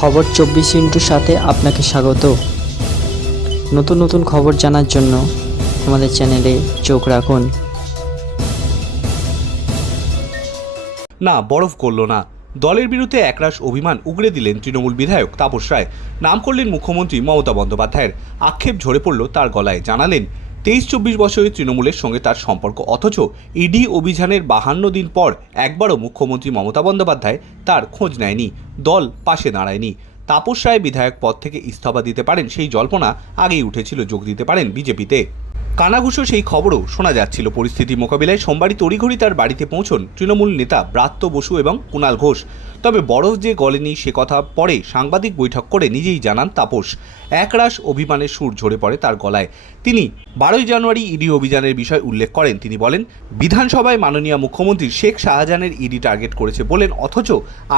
খবর চব্বিশ ইন্টুর সাথে আপনাকে স্বাগত। নতুন নতুন খবর জানার জন্য আমাদের চ্যানেলে চোখ রাখুন। না, বরফ করল না। দলের বিরুদ্ধে একরাশ অভিমান উগড়ে দিলেন তৃণমূল বিধায়ক তাপস রায়। নাম করলেন মুখ্যমন্ত্রী মমতা বন্দ্যোপাধ্যায়ের। আক্ষেপ ঝরে পড়ল তার গলায়, জানালেন তেইশ চব্বিশ বছরের তৃণমূলের সঙ্গে তার সম্পর্ক, অথচ ইডি অভিযানের বাহান্ন দিন পর একবারও মুখ্যমন্ত্রী মমতা বন্দ্যোপাধ্যায় তার খোঁজ নেয়নি, দল পাশে দাঁড়ায়নি। তাপস রায় বিধায়ক পদ থেকে ইস্তফা দিতে পারেন, সেই জল্পনা আগেই উঠেছিল, যোগ দিতে পারেন বিজেপিতে। কানাঘুষো সেই খবরও শোনা যাচ্ছিল। পরিস্থিতি মোকাবিলায় সোমবারই তড়িঘড়ি তার বাড়িতে পৌঁছন তৃণমূল নেতা ব্রাত্য বসু এবং কুণাল ঘোষ। তবে বরফ যে গলেনি সে কথা পরে সাংবাদিক বৈঠক করে নিজেই জানান তাপস। একরাশ অভিমানের সুর ঝরে পড়ে তার গলায়। তিনি বারোই জানুয়ারি ইডি অভিযানের বিষয় উল্লেখ করেন। তিনি বলেন, বিধানসভায় মাননীয় মুখ্যমন্ত্রী শেখ শাহজাহানের ইডি টার্গেট করেছে বলেন, অথচ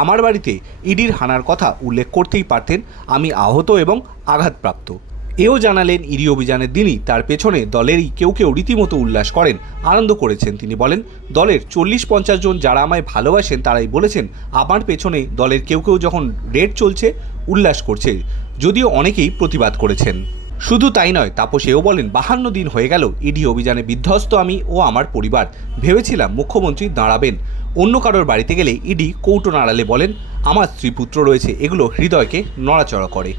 আমার বাড়িতে ইডির হানার কথা উল্লেখ করতেই পারতেন। আমি আহত এবং আঘাতপ্রাপ্ত। এও জানালেন ইডি অভিযানের দিনই তার পেছনে দলেরই কেউ কেউ রীতিমতো উল্লাস করেন, আনন্দ করেছেন তিনি বলেন, দলের চল্লিশ পঞ্চাশ জন যারা আমায় ভালোবাসেন তারাই বলেছেন, আমার পেছনে দলের কেউ কেউ যখন রেড চলছে, উল্লাস করছে, যদিও অনেকেই প্রতিবাদ করেছেন। শুধু তাই নয়, তাপস এও বলেন, বাহান্ন দিন হয়ে গেল ইডি অভিযানে বিধ্বস্ত আমি ও আমার পরিবার, ভেবেছিলাম মুখ্যমন্ত্রী দাঁড়াবেন, অন্য কারোর বাড়িতে গেলে ইডি কৌটো নাড়ালে বলেন, আমার স্ত্রী পুত্র রয়েছে, এগুলো হৃদয়কে নড়াচড়া করে।